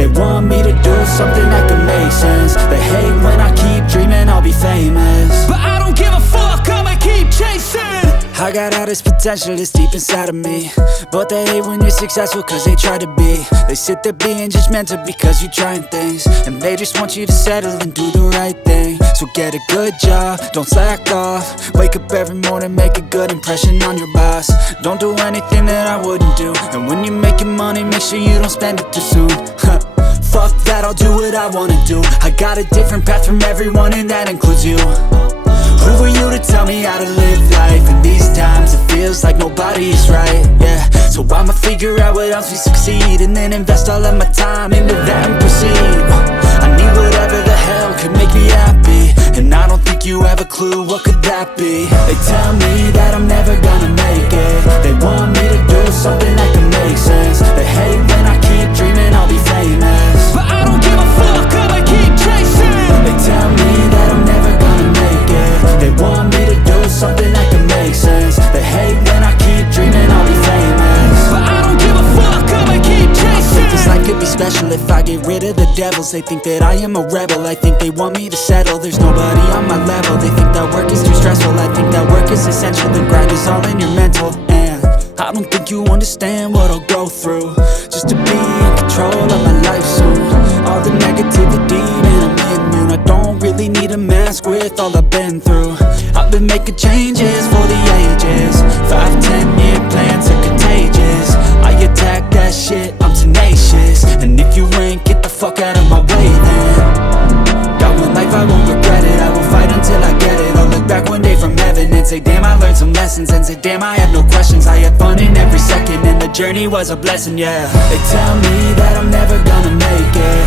They want me to do something that can make sense. They hate when I keep dreaming I'll be famous, but I don't give a fuck, I'ma keep chasing. I got all this potential that's deep inside of me, but they hate when you're successful cause they try to be. They sit there being judgmental because you're trying things, and they just want you to settle and do the right thing. So get a good job, don't slack off. Wake up every morning, make a good impression on your boss. Don't do anything that I wouldn't do, and when you're making money, make sure you don't spend it too soon. Fuck that, I'll do what I wanna do. I got a different path from everyone, and that includes you. Who are you to tell me how to live life? In these times it feels like nobody is right, yeah. So I'ma figure out what else we succeed, and then invest all of my time into that and proceed. I need whatever the hell could make me happy, and I don't think you have a clue what could that be. They tell me that I'm never gonna make it. They want me to do something that can make sense. They hate when I keep dreaming I'll be famous, but I don't give a fuck, I'ma keep chasing. They tell me that I'm never gonna make it. They want me to do something that can make sense. They hate when I keep dreaming I'll be famous, but I don't give a fuck, I'ma keep chasing. I think this life could be special if I get rid of the devils. They think that I am a rebel, I think they want me to settle. There's nobody on my level, they think that work is too stressful. I think that work is essential, the grind is all in your mental. And I don't think you understand what I'll go through just to be in control of my life soon. All the negativity, man, I'm immune. I don't really need a mask with all I've been through. I've been making changes for the ages. 5-10 year plans are contagious. I attack that shit, I'm tenacious. And if you ain't, get the fuck out of my way then. Got one life, I won't regret it. I will fight until I get it. I'll look back one day from heaven and say damn, I learned some lessons. And say damn, I had no questions. I had fun in every second, and the journey was a blessing, yeah. They tell me that I'm never gonna make it.